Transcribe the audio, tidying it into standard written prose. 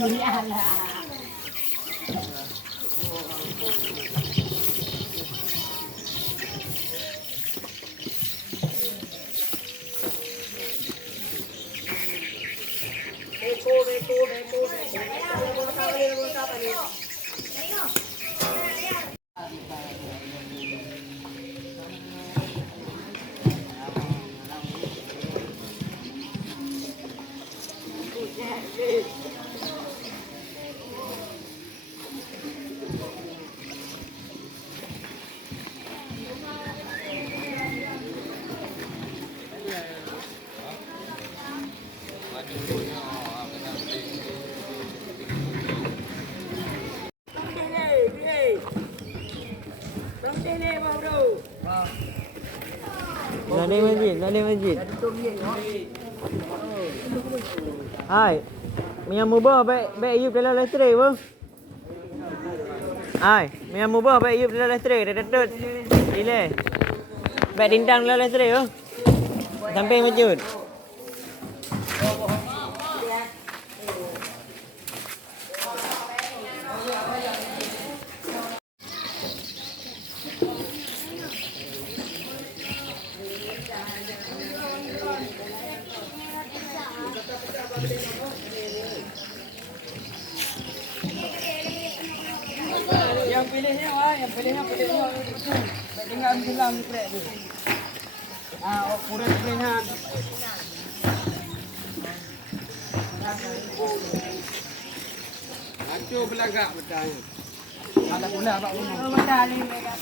Dari masjid. Hai. Minyak mubah baik Ayub dalam listrik apa? Hai, minyak mubah baik Ayub dalam listrik. Dah tetut. Bila? Baik dintang dalam listrik apa? Sampai masjid. Yang pilihnya tinggal bilang krek tu. Kurang pilihan. Acur belagak betanya. Ada pula Pak Gunung. Betul ni mereka.